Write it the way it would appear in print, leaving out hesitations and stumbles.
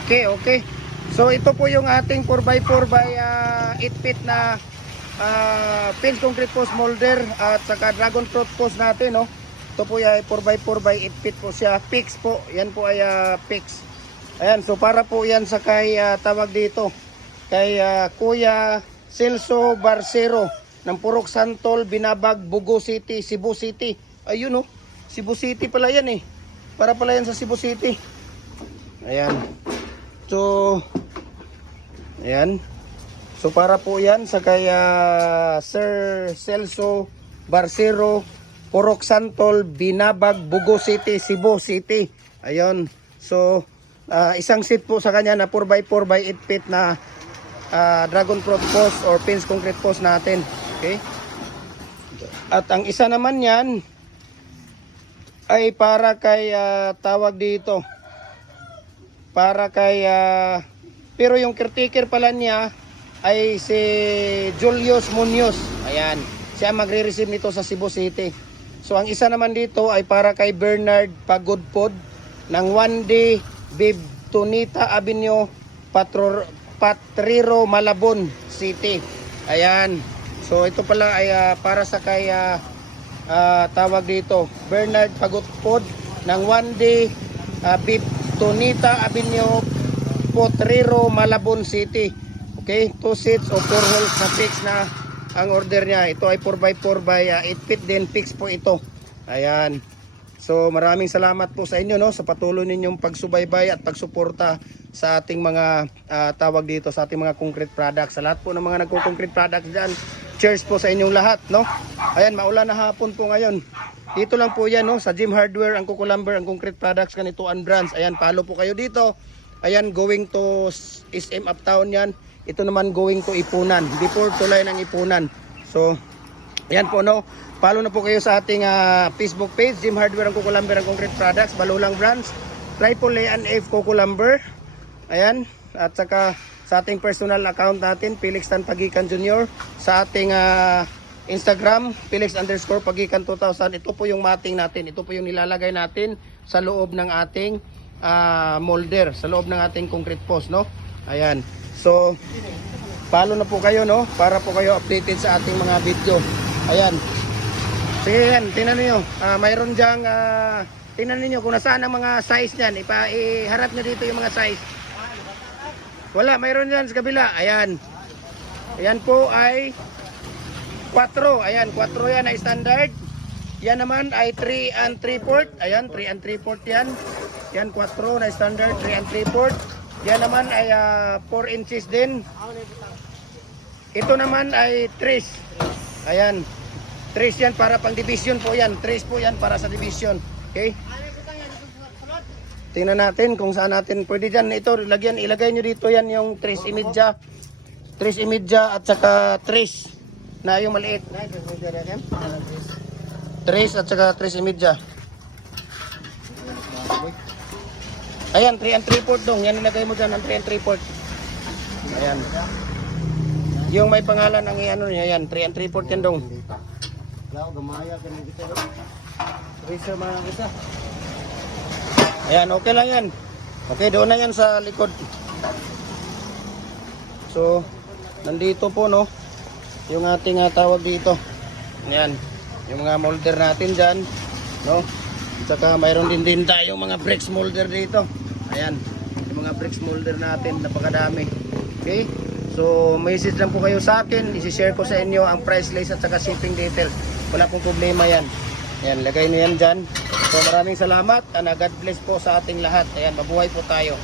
Okay, okay. So ito po yung ating 4x4 by 8 feet na fence concrete post molder at saka dragon fruit post natin, no. Ito po ay 4x4 by 8 feet po siya. Fix po. Yan po ay fix. Ayan, so para po yan sa kay tawag dito kay Kuya Celso Barcero ng Purok Santol, Binabag, Bugo City, Cebu City. Ayun, no. Cebu City pala yan eh. Para pala yan sa Cebu City. Ayan. So, ayan. So, para po yan sa kay Sir Celso Barcero, Purok Santol, Binabag, Bugo City, Cebu City. Ayan. So, isang seat po sa kanya na 4x4 by 8 feet na dragon fruit post or fence concrete post natin. Okay? At ang isa naman yan ay para kay tawag dito. Para kay pero yung caretaker pala niya ay si Julius Munoz. Ayan, siya magre-receive nito sa Cebu City. So ang isa naman dito ay para kay Bernard Pagudpod ng 1D Bibtonita Avenue, Patriro, Malabon City. Ayan. So ito pala ay para sa kay tawag dito Bernard Pagudpod ng 1D Bibtonita Avenue, Potrero, Malabon City. Okay, 2 seats o 4 holes na fix na ang order niya. Ito ay 4x4 by 8 feet din, fix po ito. Ayan. So maraming salamat po sa inyo, no, sa patuloy ninyong pagsubaybay at pagsuporta sa ating mga tawag dito sa ating mga concrete products. Sa lahat po ng mga nagko-concrete products diyan, cheers po sa inyong lahat, no. Ayan, maulan na hapon po ngayon. Dito lang po yan, no, sa Gym Hardware, ang Kuko Lumber, ang concrete products, Kanituan brands. Ayan, follow po kayo dito. Ayan, going to SM Uptown yan. Ito naman going to Ipunan. Before tulay ng Ipunan. So, ayan po, no. Follow na po kayo sa ating Facebook page, Gym Hardware, ang Kuko Lumber, ang concrete products, Balulang brands, Triple A and F Kuko Lumber. Ayan, at saka sa ating personal account natin, Felix Tan Pagikan Jr. Sa ating Instagram, Felix_Pagikan 2000. Ito po yung mating natin. Ito po yung nilalagay natin sa loob ng ating molder, sa loob ng ating concrete post, no? Ayan. So, follow na po kayo, no? Para po kayo updated sa ating mga video. Ayan. Sige yan, tingnan niyo. Mayroon diyang, tingnan niyo kung nasaan ang mga size niyan. Iharap niyo dito yung mga size. Wala, mayroon dyan sa kabila. Ayan. Ayan po ay 4. Ayan, 4 yan ay standard. Yan naman ay 3 and 3/4. Ayan, 3 and 3/4 yan. Yan 4 na standard, 3 and 3/4. Yan naman ay 4 inches din. Ito naman ay 3. Ayan. 3 yan para pang division po yan. 3 po yan para sa division. Okay? Tingnan natin kung saan natin pwede dyan. Ito, ilagay nyo dito yan yung 3 imidya. 3 imidya at saka 3 na yung maliit. 3 at saka 3 imidya. Ayan, 3 and 3/4 dong. Yan ilagay mo dyan ang 3 and 3/4. Ayan. Yung may pangalan ng ano niya, yan, 3 and 3/4 yan dong. Ayan, okay lang yan. Okay, doon na yan sa likod. So, nandito po, no, yung ating tawag dito. Ayan, yung mga molder natin dyan, no. Saka mayroon din tayong mga bricks molder dito. Ayan, yung mga bricks molder natin, napakadami. Okay, so message lang po kayo sa akin. Isi-share ko sa inyo ang price list at saka shipping details. Wala pong problema yan. Ayan, lagay nyo yan dyan. So maraming salamat and God bless po sa ating lahat. Ayan, mabuhay po tayo.